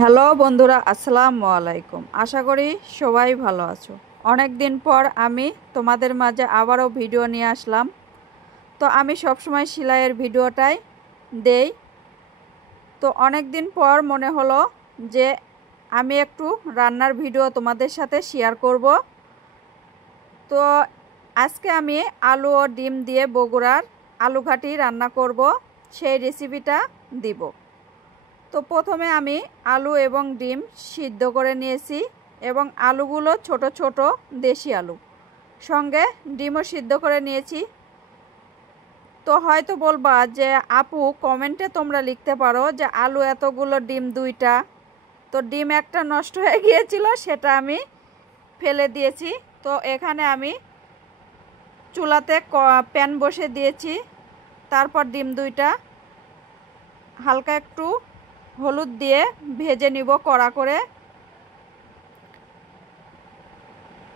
Hello বন্ধুরা, আসসালামু আলাইকুম। আশা করি সবাই ভালো আছো। অনেক দিন পর আমি তোমাদের মাঝে আবারও ভিডিও নিয়ে আসলাম। তো আমি সবসময় সেলাইয়ের ভিডিওটাই দেই। তো অনেক দিন পর মনে হলো যে আমি একটু রান্নার ভিডিও তোমাদের সাথে শেয়ার করব। তো আজকে আমি আলু ও ডিম দিয়ে বগুড়ার আলু ঘাটি রান্না করব, সেই রেসিপিটা দিব। তো প্রথমে আমি আলু এবং ডিম সিদ্ধ করে নিয়েছি এবং আলুগুলো ছোট ছোট দেশি আলু, সঙ্গে ডিমও সিদ্ধ করে নিয়েছি। তো হয়তো বলবা যে আপু কমেন্টে তোমরা লিখতে পারো যে আলু এতগুলো ডিম দুইটা, তো ডিম একটা নষ্ট হয়ে গিয়েছিল, সেটা আমি ফেলে দিয়েছি। তো এখানে আমি চুলাতে প্যান বসে দিয়েছি। তারপর ডিম দুইটা হালকা একটু হলুদ দিয়ে ভেজে নিব কড়া করে।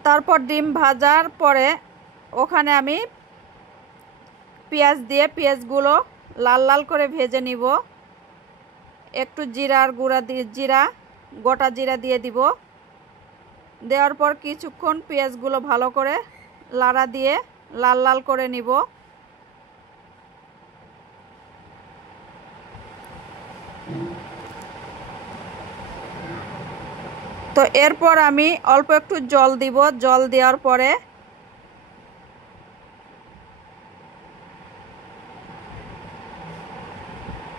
তারপর ডিম ভাজার পরে ওখানে আমি পেঁয়াজ দিয়ে পেঁয়াজগুলো লাল লাল করে ভেজে নিব। একটু জিরার গুঁড়া দিয়ে গোটা জিরা দিয়ে দিব। দেওয়ার পর কিছুক্ষণ পেঁয়াজগুলো ভালো করে লাড়া দিয়ে লাল লাল করে নিব। তো এরপর আমি অল্প একটু জল দিব। জল দেওয়ার পরে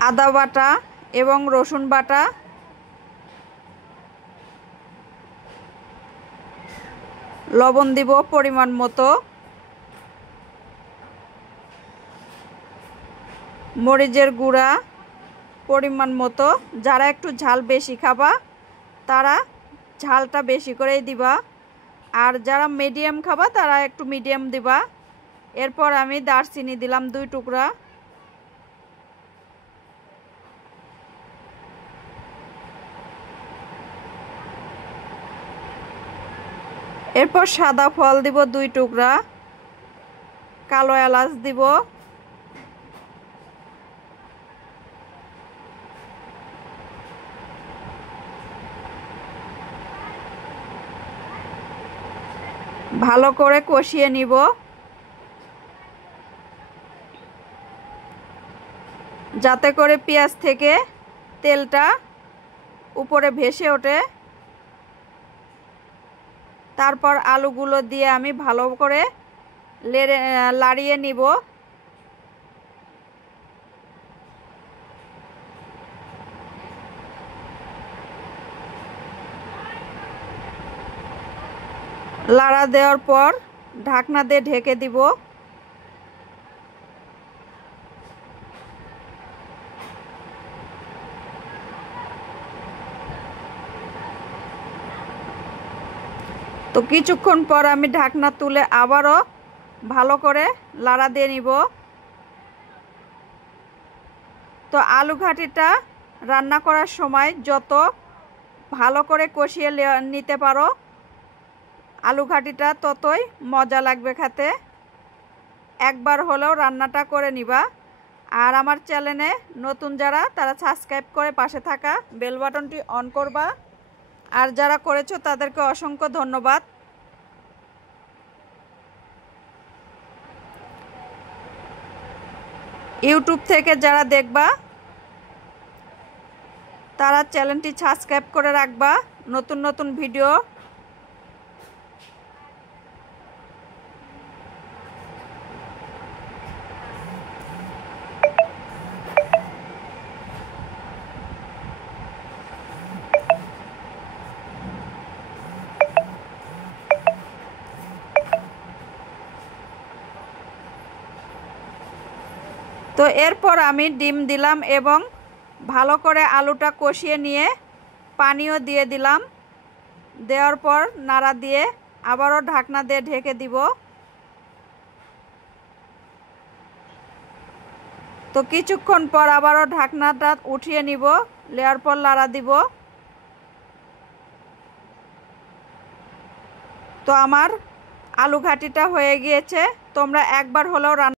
আদা বাটা এবং রসুন বাটা, লবণ দিব পরিমাণ মতো, মরিচের গুঁড়া পরিমাণ মতো। যারা একটু ঝাল বেশি খাবা তারা ঝালটা বেশি করেই দিবা, আর যারা মিডিয়াম খাবা তারা একটু মিডিয়াম দিবা। এরপর আমি দারচিনি দিলাম 2 টুকরা। এরপর সাদা ফল দিব 2 টুকরা, কালো এলাচ দিব, ভালো করে কষিয়ে নিব যাতে করে পেঁয়াজ থেকে তেলটা উপরে ভেসে ওঠে। তারপর আলুগুলো দিয়ে আমি ভালো করে লাড়িয়ে নিব। লাড়া দেওয়ার পর ঢাকনা দিয়ে ঢেকে দিব। তো কিছুক্ষণ পর আমি ঢাকনা তুলে আবারও ভালো করে লাড়া দিয়ে নিব। তো আলু ঘাটিটা রান্না করার সময় যত ভালো করে কষিয়ে নিতে পারো আলু ঘাটিটা ততই মজা লাগবে খেতে। একবার হলেও রান্নাটা করে নিবা। আর আমার চ্যানেলে নতুন যারা তারা সাবস্ক্রাইব করে পাশে থাকা বেল বাটনটি অন করবা। আর যারা করেছো তাদেরকে অসংখ্য ধন্যবাদ। ইউটিউব থেকে যারা দেখবা তারা চ্যানেলটি সাবস্ক্রাইব করে রাখবা নতুন নতুন ভিডিও। তো এরপর আমি ডিম দিলাম এবং ভালো করে আলুটা কষিয়ে নিয়ে পানিও দিয়ে দিলাম। দেওয়ার পর নাড়া দিয়ে আবারও ঢাকনা দিয়ে ঢেকে দিব। তো কিছুক্ষণ পর আবারও ঢাকনাটা উঠিয়ে নিব, নেওয়ার পর নাড়া দিব। তো আমার আলু ঘাটিটা হয়ে গিয়েছে। তোমরা একবার হলেও রান্না